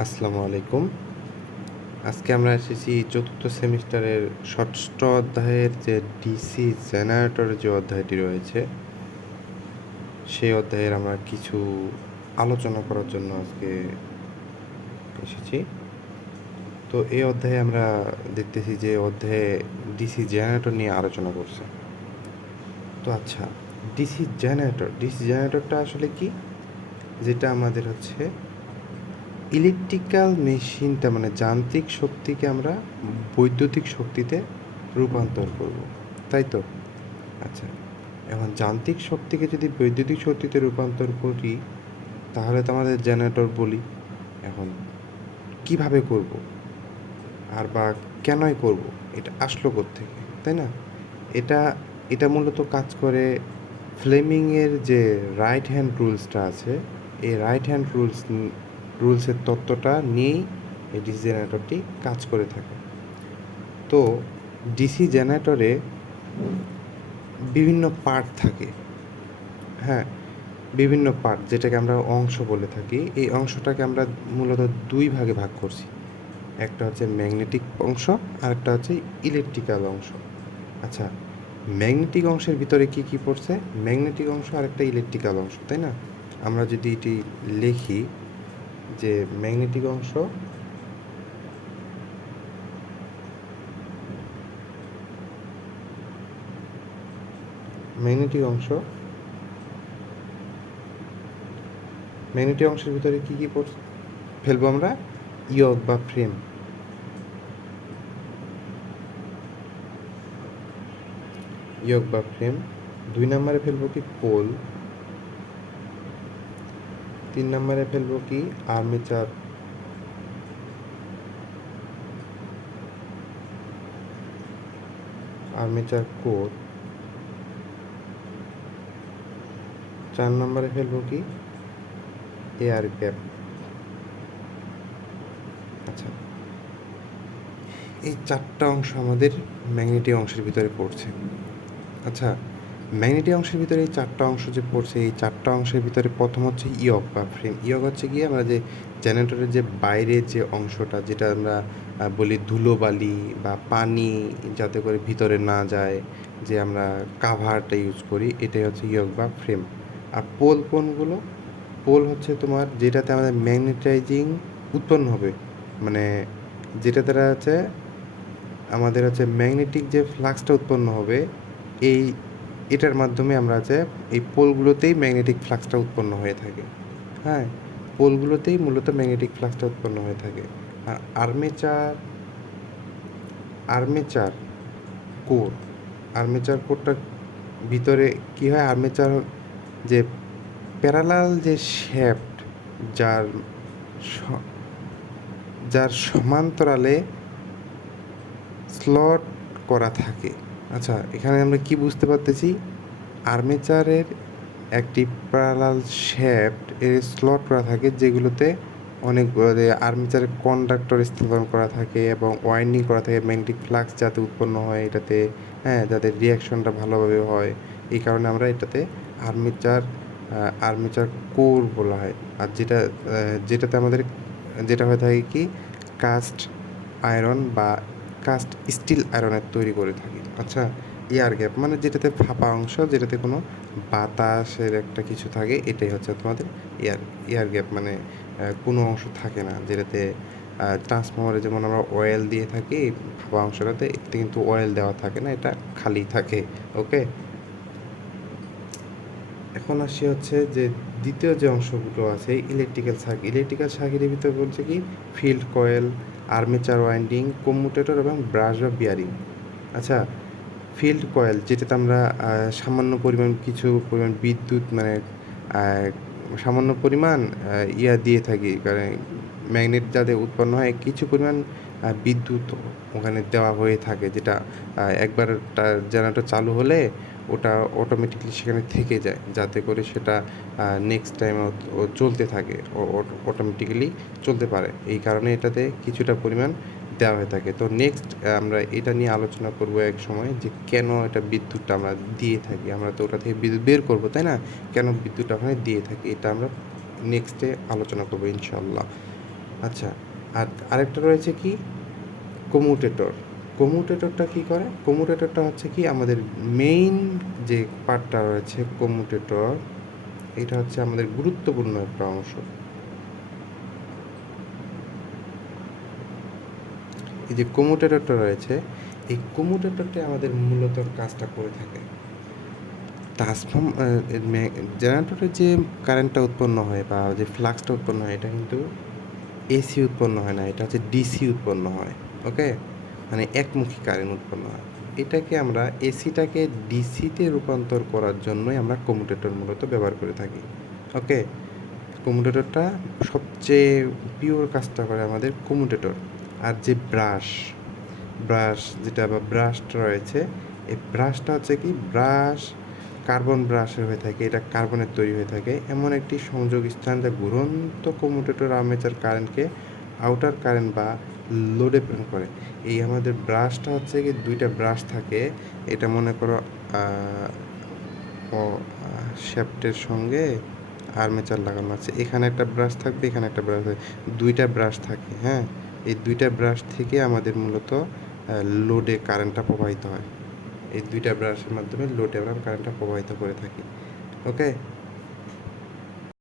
আসসালামু আলাইকুম। আজকে আমরা এসেছি চতুর্থ সেমিস্টারের ষষ্ঠ অধ্যায়ের যে ডিসি জেনারেটরের যে অধ্যায়টি রয়েছে, সেই অধ্যায়ের আমরা কিছু আলোচনা করার জন্য আজকে এসেছি। তো এই অধ্যায়ে আমরা দেখতেছি যে অধ্যায়ে ডিসি জেনারেটর নিয়ে আলোচনা করছে। তো আচ্ছা, ডিসি জেনারেটরটা আসলে কি? যেটা আমাদের হচ্ছে ইলেকট্রিক্যাল মেশিনটা মানে যান্ত্রিক শক্তিকে আমরা বৈদ্যুতিক শক্তিতে রূপান্তর করব, তাই তো? আচ্ছা, এখন যান্ত্রিক শক্তিকে যদি বৈদ্যুতিক শক্তিতে রূপান্তর করি তাহলে তো আমাদের জেনারেটর বলি। এখন কিভাবে করব আর বা কেনই করব, এটা আসলো কোত্থেকে, তাই না? এটা এটা মূলত কাজ করে ফ্লেমিংয়ের যে রাইট হ্যান্ড রুলসটা আছে, এই রাইট হ্যান্ড রুলসের তত্ত্বটা নিয়েই এই ডিসি জেনারেটরটি কাজ করে থাকে। তো ডিসি জেনারেটরে বিভিন্ন পার্ট থাকে, হ্যাঁ, বিভিন্ন পার্ট যেটাকে আমরা অংশ বলে থাকি। এই অংশটাকে আমরা মূলত দুই ভাগে ভাগ করছি। একটা হচ্ছে ম্যাগনেটিক অংশ আর একটা হচ্ছে ইলেকট্রিক্যাল অংশ। আচ্ছা, ম্যাগনেটিক অংশের ভিতরে কি কি পড়ছে? ম্যাগনেটিক অংশ আর একটা ইলেকট্রিক্যাল অংশ, তাই না? আমরা যদি এটি লিখি যে ম্যাগনেটিক অংশ ম্যাগনেটিক অংশ ম্যাগনেটিক অংশের ভিতরে কি কি ফেলবো আমরা? ইয়ক বা ফ্রেম। ইয়ক বা ফ্রেম। 2 নম্বরে ফেলবো কি? পোল। 3 নম্বরে ফেলবো কি? আর্মেচার। Armature core. 4 নম্বরে ফেলবো কি? Air gap. আচ্ছা, এই 4টা অংশ আমাদের ম্যাগনেটিক অংশের ভিতরে পড়ছে। আচ্ছা, ম্যাগনেটিক অংশের ভিতরে এই 4টা অংশ যে পড়ছে, এই 4টা অংশের ভিতরে প্রথম হচ্ছে ইয়ক বা ফ্রেম। ইয়ক হচ্ছে গিয়ে আমরা যে জেনারেটরের যে বাইরের যে অংশটা, যেটা আমরা বলি ধুলোবালি বা পানি যাতে করে ভিতরে না যায়, যে আমরা কাভারটা ইউজ করি, এটাই হচ্ছে ইয়ক বা ফ্রেম। আর কোনগুলো? পোল হচ্ছে তোমার যেটাতে আমাদের ম্যাগনেটাইজিং উৎপন্ন হবে, মানে যেটা দ্বারা হচ্ছে আমাদের হচ্ছে ম্যাগনেটিক যে ফ্লাক্সটা উৎপন্ন হবে, এই এটার মাধ্যমে আমরা হচ্ছে এই পোলগুলোতেই ম্যাগনেটিক ফ্লাক্সটা উৎপন্ন হয়ে থাকে। হ্যাঁ, পোলগুলোতেই মূলত ম্যাগনেটিক ফ্লাক্সটা উৎপন্ন হয়ে থাকে। আর আর্মেচার আর্মেচার কোর আর্মেচার কোরটার ভিতরে কি হয়? আর্মেচার যে প্যারালাল যে শ্যাফট, যার স- যার সমান্তরালে স্লট করা থাকে। আচ্ছা, এখানে আমরা কি বুঝতে পারতেছি? আর্মেচারের একটি প্যারালাল শ্যাফট এর স্লট করা থাকে, যেগুলোতে অনেক আর্মেচারের কন্ডাক্টর স্থাপন করা থাকে এবং ওয়াইন্ডিং করা থাকে ম্যাগনেটিক ফ্লাক্স যাতে উৎপন্ন হয় এটাতে, হ্যাঁ, যাতে রিয়াকশনটা ভালোভাবে হয়। এই কারণে আমরা এটাতে আর্মেচার আর্মেচার কোর বলা হয়। আর যেটাতে আমাদের যেটা হয়ে থাকে কি, কাস্ট আয়রন বা কাস্ট স্টিল আয়রনের তৈরি করে থাকি। আচ্ছা, এয়ার গ্যাপ মানে যেটাতে ফাঁপা অংশ, যেটাতে কোনো বাতাসের একটা কিছু থাকে, এটাই হচ্ছে তোমাদের এয়ার এয়ার গ্যাপ, মানে কোনো অংশ থাকে না, যেটাতে ট্রান্সফরমারে যেমন আমরা অয়েল দিয়ে থাকি ফাঁপা অংশটাতে, এতে কিন্তু অয়েল দেওয়া থাকে না, এটা খালি থাকে। ওকে, এখন আসি হচ্ছে যে দ্বিতীয় যে অংশগুলো আছে ইলেকট্রিক্যাল সার্কিটের ভিতরে বলছে কি, ফিল্ড কয়েল, আর্মেচার ওয়াইন্ডিং, কম্যুটেটর এবং ব্রাশ বা বিয়ারিং। আচ্ছা, ফিল্ড কয়েল যেটাতে আমরা কিছু পরিমাণ বিদ্যুৎ, মানে আহ, সামান্য পরিমাণ ইয়া দিয়ে থাকি, কারণ ম্যাগনেট যাতে উৎপন্ন হয় কিছু পরিমাণ বিদ্যুৎ ওখানে দেওয়া হয়ে থাকে, যেটা একবার জেনারেটর চালু হলে ওটা অটোমেটিকলি সেখানে থেকে যায়, যাতে করে সেটা নেক্সট টাইম ও চলতে থাকে, অটোমেটিক্যালি চলতে পারে। এই কারণে এটাতে কিছুটা পরিমাণ দেওয়া হয়ে থাকে। তো নেক্সট আমরা এটা নিয়ে আলোচনা করব এক সময়, যে কেন এটা বিদ্যুৎটা আমরা দিয়ে থাকি। আমরা তো ওটা থেকে বিদ্যুৎ বের করবো, তাই না? কেন বিদ্যুৎটা ওখানে দিয়ে থাকি, এটা আমরা নেক্সটে আলোচনা করবো ইনশাল্লাহ। আচ্ছা, আর আরেকটা রয়েছে কি কম্যুটেটর। কম্যুটেটরটা কী করে? কম্যুটেটরটা হচ্ছে কি আমাদের মেইন যে পার্টটা রয়েছে কম্যুটেটর, এটা হচ্ছে আমাদের গুরুত্বপূর্ণ একটা অংশ। এই যে কম্যুটেটরটা রয়েছে, এই কম্যুটেটরটা আমাদের মূলত কাজটা করে থাকে। ট্রান্সফর্ম জেনারেটরে যে কারেন্টটা উৎপন্ন হয় বা যে ফ্লাক্সটা উৎপন্ন হয়, এটা কিন্তু এসি উৎপন্ন হয় না, এটা হচ্ছে ডিসি উৎপন্ন হয়। ওকে, মানে একমুখী কারেন্ট উৎপন্ন হয়। এটাকে আমরা এসিটাকে ডিসিতে রূপান্তর করার জন্যই আমরা কম্যুটেটর মূলত ব্যবহার করে থাকি। ওকে, কম্যুটেটরটা সবচেয়ে পিওর কাজটা করে আমাদের কম্যুটেটর। আর যে ব্রাশ ব্রাশ যেটা বা ব্রাশটা রয়েছে, এই ব্রাশটা হচ্ছে কি ব্রাশ কার্বন ব্রাশের হয়ে থাকে, এটা কার্বনের তৈরি হয়ে থাকে এমন একটি সংযোগ স্থান যা ঘুরন্ত কম্যুটেটর আর্মেচার কারেন্টকে আউটার কারেন্ট বা লোডে প্রেরণ করে। এই আমাদের ব্রাশটা হচ্ছে কি দুইটা ব্রাশ থাকে, এটা মনে করো শ্যাফটের সঙ্গে আর্মেচার লাগানো আছে, এখানে একটা ব্রাশ থাকবে, এখানে একটা ব্রাশ থাকবে, দুইটা ব্রাশ থাকে। হ্যাঁ, এই দুইটা ব্রাশ থেকে আমাদের মূলত লোডে কারেন্টটা প্রবাহিত হয়। এই দুইটা ব্রাশের মাধ্যমে লোডে আমরা কারেন্টটা প্রবাহিত করে থাকি। ওকে।